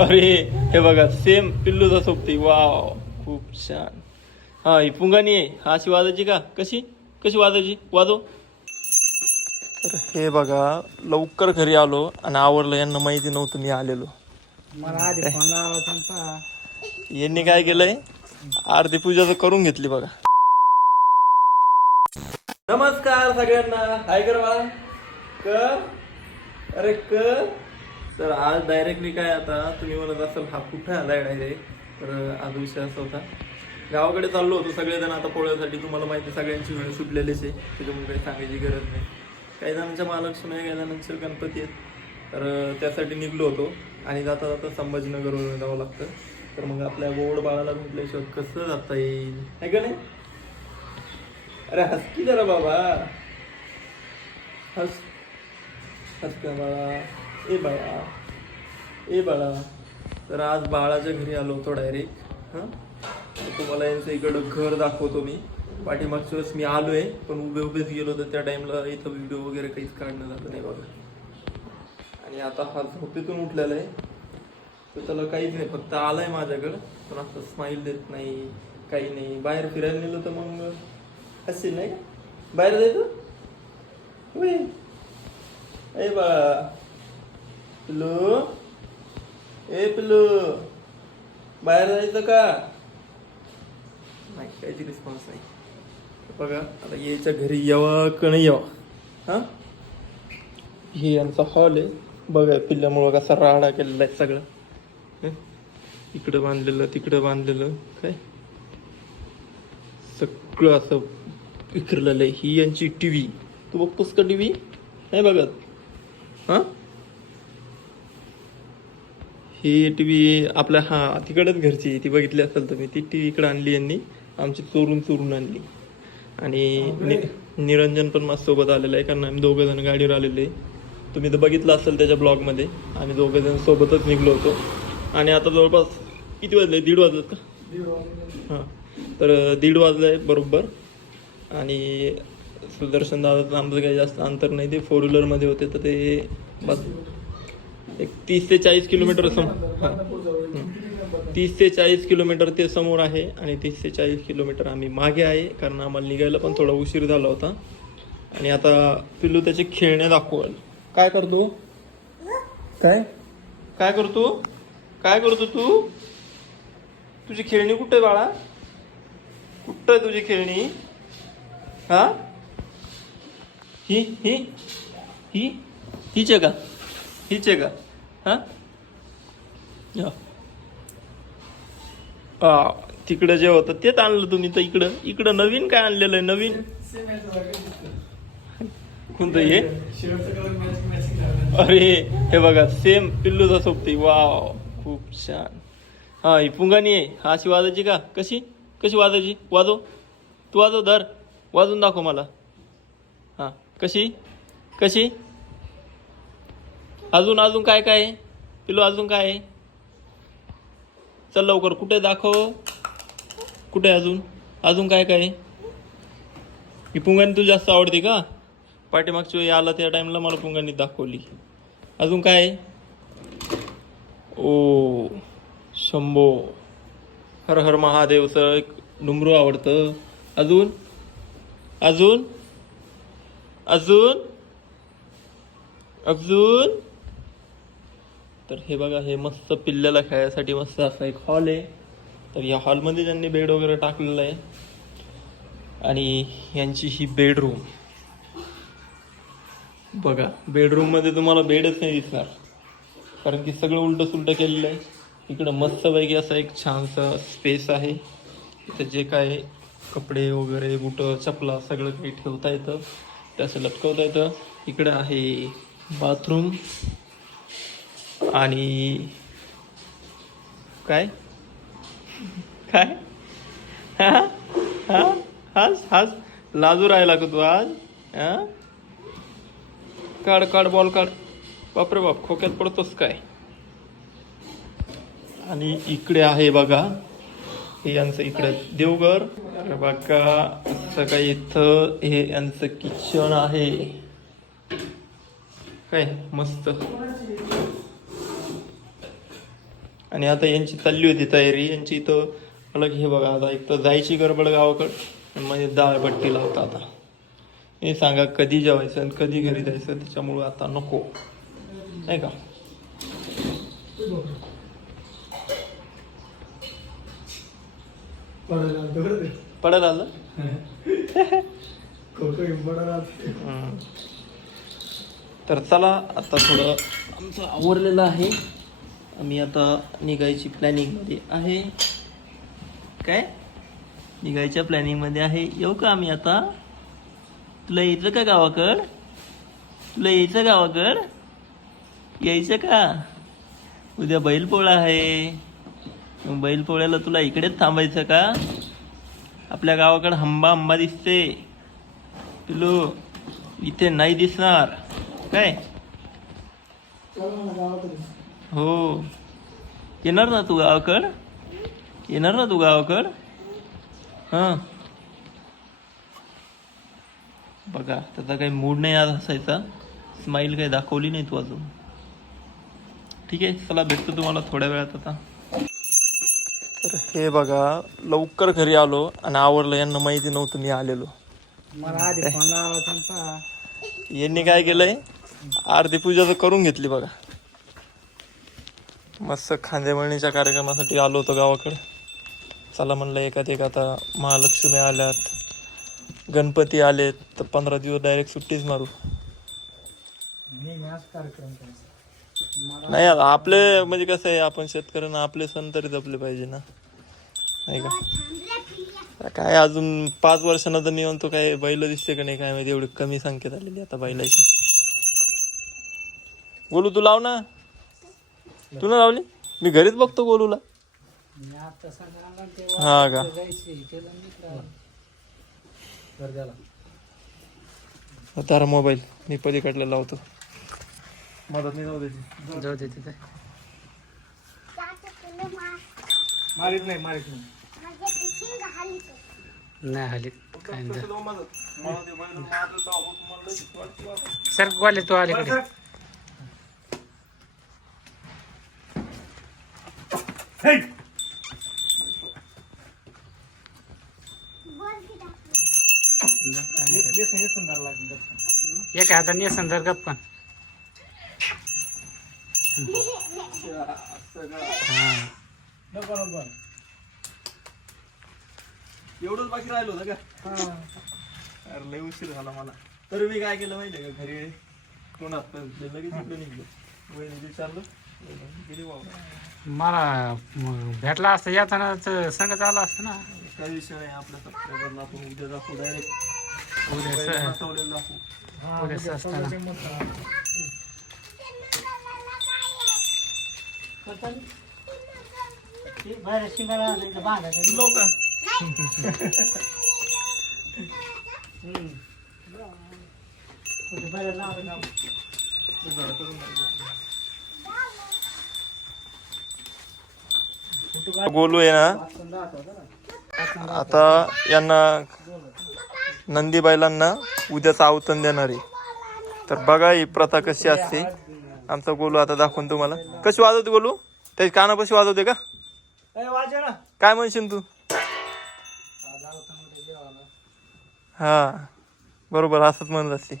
अरे हे बघा सेम पिल्लूचा सोबती. वाव खूप छान. हा ही पुंगानी आहे. हा अशी वाजायची का? कशी? कशी वाजायची वाजव तर हे बघा लवकर घरी आलो आणि आवरलं यांना माहिती नव्हतं मी आलेलो. मला आधी फोन यांनी काय केलंय? आरती पूजा तर करून घेतली बघा. नमस्कार सगळ्यांना. हाय कर बाळा कर. अरे कर. तर आज डायरेक्टली काय आता तुम्ही म्हणत असाल हा कुठे आलाय डायरेक्ट तर आज विषय असा होता. गावाकडे चाललो होतो सगळेजण आता पोळ्यासाठी तुम्हाला माहिती आहे, सगळ्यांची वेळ सुटलेलीच आहे. त्याच्यामुळे काही सांगायची गरज नाही. काही जणांच्या महालक्ष्मी गेल्यानंतर गणपती आहेत. तर त्यासाठी निघलो होतो. आणि जाता जाता संभाजीनगरवरून जावं लागतं. तर मग आपल्या गोड बाळाला म्हटल्याशिवाय कसं जाता येईल? आहे का नाही? अरे हसकी जरा बाबा. हस हसका बाळा. ए बाळा. ए बाळा. तर आज बाळाच्या घरी आलो होतो डायरेक्ट हां? तुम्हाला यांचं इकडं घर दाखवतो मी. पाठीमागच्या वेळेस मी आलो आहे पण उभे उभेच गेलो तर त्या टाईमला इथं व्हिडिओ वगैरे काहीच काढणं झालं नाही बघा. आणि आता हा झोपेतून उठलेला आहे. तर त्याला काहीच नाही फक्त आलाय माझ्याकडं पण असं स्माईल देत नाही काही नाही. बाहेर फिरायला नेलं तर मग असेल नाही. बाहेर जायचं? होय. ए बाळा. पिल्लू. ए पिल्लू बाहेर जायचं का? नाही काहीच रिस्पॉन्स नाही. बघा आता यायच्या घरी यावं का नाही यावं? हां? हे यांचा हॉल आहे. बघा पिल्ल्यामुळं कसा राडा केलेला आहे सगळं. हं? इकडं बांधलेलं तिकडं बांधलेलं. काय? सगळं असं विखरलेलं आहे. ही यांची टी व्ही तू बघतोस का टी व्ही नाही बघत. हां? ही टी व्ही आपल्या हा तिकडच घरची ती बघितली असेल तुम्ही ती टी व्ही इकडे आणली यांनी. आमची चोरून चोरून आणली. आणि नि- निरंजन पण माझ्या सोबत आलेलं आहे कारण आम्ही दोघं जण गाडीवर आलेले तुम्ही तर बघितलं असेल त्याच्या ब्लॉगमध्ये. आम्ही दोघं जण सोबतच निघलो होतो. आणि आता जवळपास किती वाजले? दीड वाजलेत का? हां. तर दीड वाजलं आहे बरोबर. आणि सुदर्शन दादाचं आमचं काही जास्त अंतर नाही. ते फोर व्हीलरमध्ये होते तर ते बस एक तीस ते चाळीस किलोमीटर सम तीस ते चाळीस किलोमीटर ते समोर आहे आणि तीस ते चाळीस किलोमीटर आम्ही मागे आहे कारण आम्हाला निघायला पण थोडा उशीर झाला होता. आणि आता पिल्लू त्याचे खेळणे दाखवल. काय करतो? काय? काय करतो? काय करतो तू? तुझी खेळणी कुठे आहे बाळा? कुठं आहे तुझी खेळणी? हा? ही ही ही हीच आहे का? हीच आहे का? हा? तिकडं जे होतं तेच आणलं तुम्ही तर इकडं. इकडं नवीन काय आणलेलं आहे? नवीन? कोणतं हे? अरे हे बघा सेम पिल्लूचा सोबती वाव खूप छान. हा ही पुंगानी आहे. हा अशी वाजायची का? कशी? कशी वाजायची वाजव. तू वाजव धर. वाजून दाखव मला. हा कशी? कशी? अजून अजून काय काय? आहे अजून काय? आहे चल लवकर कुठे दाखव? कुठे अजून? अजून काय काय? आहे ही पुंगानी तुला जास्त आवडते का? पाठीमागच्या वेळी आला त्या टाईमला मला पुंगानी दाखवली. अजून काय? आहे? ओ शंभो. हर हर महादेवचं एक डुमरू आवडतं. अजून? अजून? अजून? अजून? तर हे बघा हे मस्त पिल्ल्याला खेळायसाठी मस्त असा एक हॉल आहे. तर या हॉलमध्ये त्यांनी बेड वगैरे टाकलेला आहे आणि यांची ही बेडरूम बघा बेडरूममध्ये तुम्हाला बेडच नाही दिसणार. कारण की सगळं उलटं सुलटं केलेलं आहे. इकडं मस्तपैकी असा एक छानसा स्पेस आहे. इथं जे काय कपडे वगैरे बुटं चपला सगळं काही ठेवता येतं. ते असं लटकवता येतं. इकडं आहे बाथरूम आणि काय? काय? हा? हा? हाच हाच लाजू राहिला का तू आज? काढ काढ बॉल काढ. बापरे बाप खोक्यात पडतोस काय? आणि इकडे आहे बघा. हे यांचं इकडे देवघर. बघा असं काही इथं हे यांचं किचन आहे. काय? मस्त. आणि आता यांची चालली होती तयारी यांची इथं अलग हे बघा आता एक तर जायची गडबड गावाकडं. म्हणजे डाळ बट्टी लावता आता. हे सांगा कधी जेवायचं आणि कधी घरी जायचं? त्याच्यामुळं आता नको. नाही का? पडायला आलं. तर चला आता थोडं आमचं आवरलेलं आहे. आम्ही आता निघायची प्लॅनिंगमध्ये आहे. काय? निघायच्या प्लॅनिंगमध्ये आहे. येऊ का आम्ही आता? तुला यायचं का गावाकड? तुला यायचं गावाकड? यायचं का? उद्या बैलपोळा आहे. बैलपोळ्याला तुला इकडेच थांबायचं का? आपल्या गावाकडे हंबा हंबा दिसते. पिलू इथे नाही दिसणार. काय? हो. येणार ना तू गावाकड? येणार ना तू गावाकड? हां. बघा त्याचा काही मूड नाही आज हसायचा स्माईल काही दाखवली नाही तू अजून. ठीक आहे चला भेटतो तुम्हाला थोड्या वेळात आता. तर हे बघा लवकर घरी आलो आणि आवरलं यांना माहिती नव्हतं मी आलेलो. मला आधी फोन लावला त्यांचा यांनी काय केलंय? आरती पूजा तर करून घेतली बघा. मस्त खांदेमळणीच्या कार्यक्रमासाठी आलो होतो गावाकडे. चला म्हणलं एकात एक आता महालक्ष्मी आल्यात. गणपती आलेत तर पंधरा दिवस डायरेक्ट सुट्टीच मारू. नाही आता आपले म्हणजे कसं आहे आपण शेतकऱ्यांना आपले सण तरी जपले पाहिजे ना. नाही का? काय अजून पाच वर्षानंतर मी म्हणतो काय बैल दिसते का नाही काय माहिती एवढी कमी संख्येत आलेली आता बैलाची. गोलू तू लाव ना. तू ना लावली? मी घरीच बघतो गोलूला. हा का? झाला तारा मोबाईल. मी पलीकडला लावतो. मदत नाही जाऊ द्यायची जाऊ दे तिथे. मारित नाही मारित नाही. नाही हली. काय नाही सर गोले तू अलीकडे एक आता ने संदर्भ गप्पा एवढंच बाकी राहिलो होतं का? अरे लय उशीर झाला मला. तर मी काय केलं माहितीये का घरी कोणात लगेच इकडे निघलो. वहिनी विचारलं गेली वावरात. मला म, भेटला असतं येताना संघ आला असतं ना. काही विषय नाही आपल्या सबस्क्रायबरला आपण उद्या दाखवू डायरेक्ट उद्या स- हटवलेलं दाखवू. उद्या स- असताना तुला का गोलू आहे ना? आता यांना नंदी बैलांना उद्याच आवतन देणार आहे. तर बघा ही प्रथा कशी असते. आमचा गोलू आता दाखवून तुम्हाला. कशी वाजवते गोलू? त्याची काना कशी वाजवते का? काय म्हणशील तू? हा. बरोबर असंच म्हणत असते.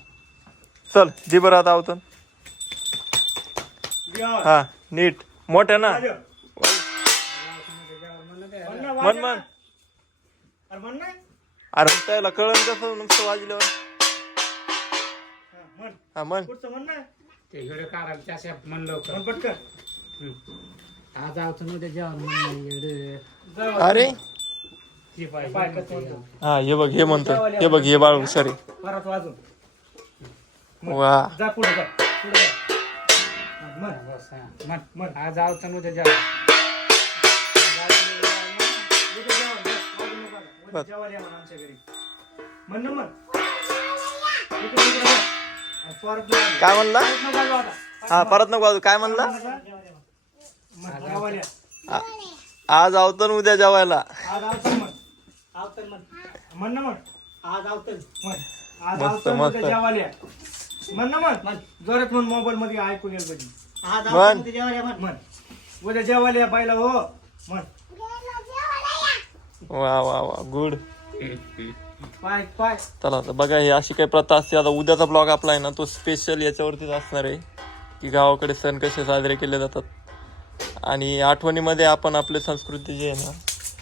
चल दे बरं आता आवतन. हा नीट. मोठ्या ना? मन मन. अरे त्याला कळण कसं नुसतं वाजल्यावर? हा मन. ते व्हिडिओ काढायला त्याच्या मन लवकर. हम्म. आज म्हणून येडं. अरे? ते पाहिजे हा हे बघ हे म्हणतो. हे बघ हे बाळ हुशार. आहे. परत वाजून वा. जा पुढे जा पुढे जा. हा. आज आवतो उद्या. जेवायला. या म्हणा आमच्या घरी. म्हण ना इकडे इकडे म्हण. आणि परत. काय म्हणला? परत नको आता. हा परत नको वाजू काय म्हणला? म्हण, जेवायला या. आ- आज आवतन उद्या जेवायला. आज आवतन म्हण ना आज आवतन म्हण आज मस्त, मस्त. उद्या जेवायला या. म्हण ना म्हण जोरात म्हण मोबाईल मध्ये ऐकून येईल पाहिजे म्हण. म्हण. उद्या जेवायला या बायला हो. म्हण. वा वा वा गुड पाय पाय. चला आता बघा ही अशी काही प्रथा असते. आता उद्याचा ब्लॉग आपला आहे ना तो स्पेशल याच्यावरतीच असणार आहे. की गावाकडे सण कसे साजरे केले जातात. आणि आठवणीमध्ये आपण आपली संस्कृती जी आहे ना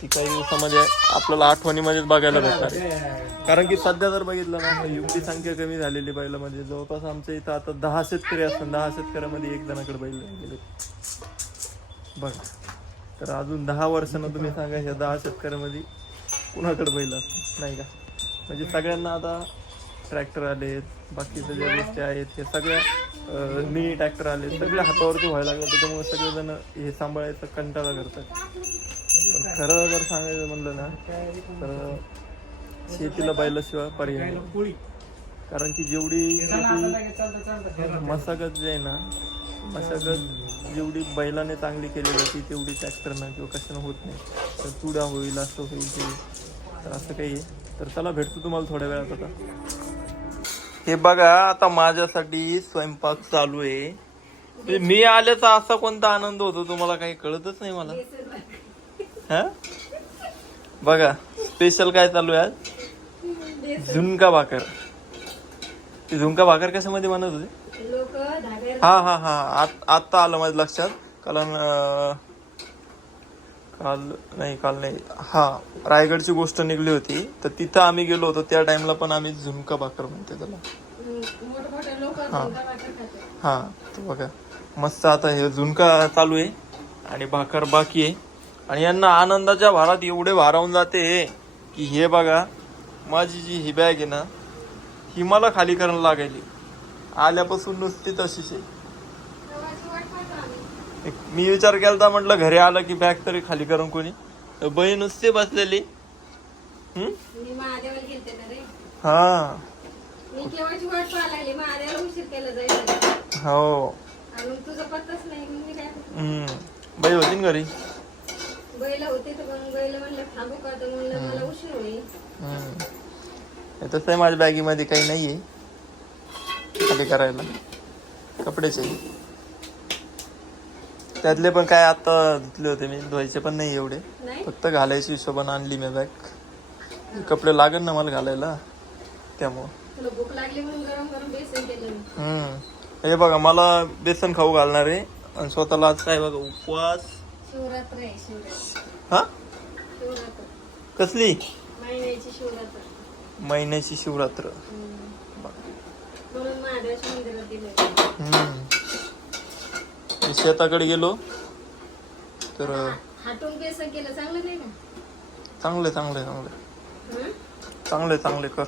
ती काही दिवसामध्ये आपल्याला आठवणीमध्येच बघायला भेटणार आहे कारण की सध्या जर बघितलं ना युवती संख्या कमी झालेली बैलामध्ये जवळपास आमच्या इथं आता दहा शेतकरी असतात. दहा शेतकऱ्यामध्ये एक जणाकडे बैल गेले. बघ. तर अजून दहा वर्षानं तुम्ही सांगा ह्या दहा शेतकऱ्यामध्ये कुणाकडे बैल असतात? नाही का? म्हणजे सगळ्यांना आता ट्रॅक्टर आलेत बाकीच्या ज्या गोष्टी आहेत हे सगळ्या मिनी ट्रॅक्टर आले सगळे हातावरती व्हायला लागले. त्याच्यामुळे सगळेजण हे सांभाळायचा कंटाळा करतात. खरं जर सांगायचं म्हणलं ना तर शेतीला बैलाशिवाय पर्याय नाही. कारण की जेवढी शेती मशागत जे आहे ना मशागत जेवढी बैलाने चांगली केली जाते तेवढी ट्रॅक्टरनं किंवा कशानं होत नाही. तर चुडा होईल असं होईल ते तर असं काही आहे. तर चला भेटतो तुम्हाला थोड्या वेळात आता. हे बघा आता माझ्यासाठी स्वयंपाक चालू आहे. मी आल्याचा असा कोणता आनंद होतो तुम्हाला काही कळतच नाही मला? हा? बघा स्पेशल काय चालू आहे आज? झुणका भाकर. ते झुणका भाकर कशामध्ये म्हणत होते? हा हा हा. आत- आत्ता आलं माझ्या लक्षात. कारण काल नाही काल नाही. हा रायगडची गोष्ट निघली होती. तर तिथं आम्ही गेलो होतो. त्या टाइमला पण आम्ही झुणका भाकर म्हणते त्याला. हां हां. हा तर बघा. मस्त आता हे झुणका चालू आहे आणि भाकर बाकी आहे. आणि यांना आनंदाच्या भारात एवढे भारावून जाते की हे बघा माझी जी ही बॅग आहे ना ही मला खाली करायला लागायली. आल्यापासून नुसती तशीच आहे. मी विचार केला म्हटलं घरी आलं की बॅग तरी खाली करून कोणी? तर बहीण नुसती बसलेली. हा. हो. बाई होती ना घरी? बैल होते तर मग बैल म्हणलं थांबू का? तर म्हणलं मला उशीर होईल. हम्म. हे तसं आहे माझ्या बॅगीमध्ये काही नाहीये. खाली करायला. कपडेच आहे त्यातले पण काय आता धुतले होते मी. धुवायचे पण नाही एवढे. नाही? फक्त घालायची हिशोबाने आणली मी बॅग कपडे लागेल ना मला घालायला? त्यामुळं. तुला भूक लागली म्हणून गरम गरम बेसन केलं मी. हम्म. हे बघा मला बेसन खाऊ घालणार आहे. आणि स्वतःला आज काय बघा उपवास. शिवरात्र आहे शिवरात्र. हा? शिवरात्र. कसली? महिन्याची शिवरात्र. महिन्याची शिवरात्र. हम्म. म्हणून महादेवाच्या मंदिरात दिलं हम्म. मी शेताकडे गेलो. तर हाटून बेसन केलं चांगलं नाही चांगले चांगले चांगले. हं? चांगले चांगले कर.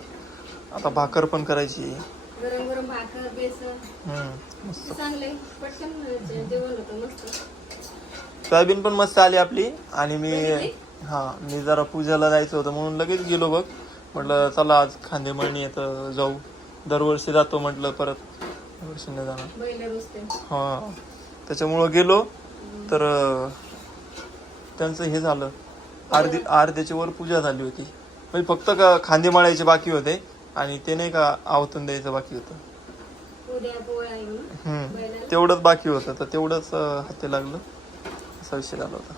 आता भाकर पण करायची. गरम गरम भाकर बेसन हम्म. चांगलंय पटकन जेवण होतं मस्त. सोयाबीन पण मस्त आली आपली. आणि मी? हा मी जरा पूजाला जायचं होतं म्हणून लगेच गेलो बघ. म्हटलं चला आज खांदे मळणी येतं जाऊ. दरवर्षी जातो म्हटलं परत. वर्षी नाही जाणार. हा. त्याच्यामुळं गेलो. तर त्यांचं हे झालं. अर्धी अर्ध्याची वर पूजा झाली होती. म्हणजे फक्त का खांदे मळायचे बाकी होते आणि ते नाही का आवतून द्यायचं बाकी होतं. तेवढंच बाकी होतं. तर तेवढंच हाती लागलं. विषय झाला होता.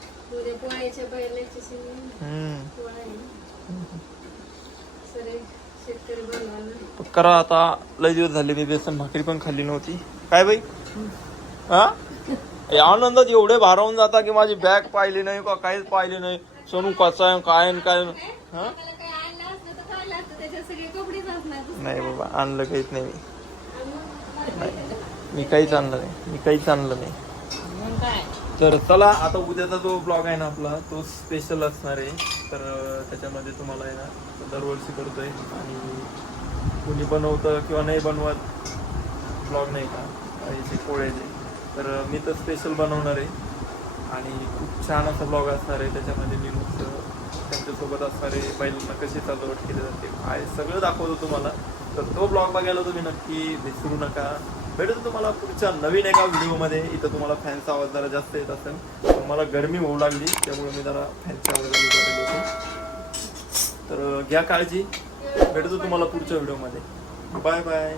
करा आता लय दिवस झाले मी बेसन भाकरी पण खाल्ली नव्हती. काय बाई? हा? आनंदात एवढे भारावून जाता की माझी बॅग पाहिली नाही का काहीच पाहिली नाही. सोनू कसा आहे काय काय? नाही. हा बाबा आणलं काहीच नाही मी. काहीच आणलं नाही मी काहीच आणलं नाही. तर चला आता उद्याचा जो ब्लॉग आहे ना आपला तो स्पेशल असणार आहे. तर त्याच्यामध्ये तुम्हाला आहे ना दरवर्षी करतोय. आणि कोणी बनवतं किंवा नाही बनवत ब्लॉग नाही का? याचे पोळ्याचे तर मी तर स्पेशल बनवणार आहे. आणि खूप छान असा ब्लॉग असणार आहे. त्याच्यामध्ये मी मग त्यांच्यासोबत असणारे बैलांना कशी सजावट केली जाते आहे सगळं दाखवतो तुम्हाला. तर तो ब्लॉग बघायला तुम्ही नक्की विसरू नका. भेटतो तुम्हाला पुढच्या नवीन एका व्हिडिओमध्ये. इथं तुम्हाला फॅनचा आवाज जरा जास्त येत असेल. तर मला गरमी होऊ लागली त्यामुळे मी जरा फॅनच्या आवाजाने होतो. तर घ्या काळजी. भेटतो तुम्हाला पुढच्या व्हिडिओमध्ये. Bye bye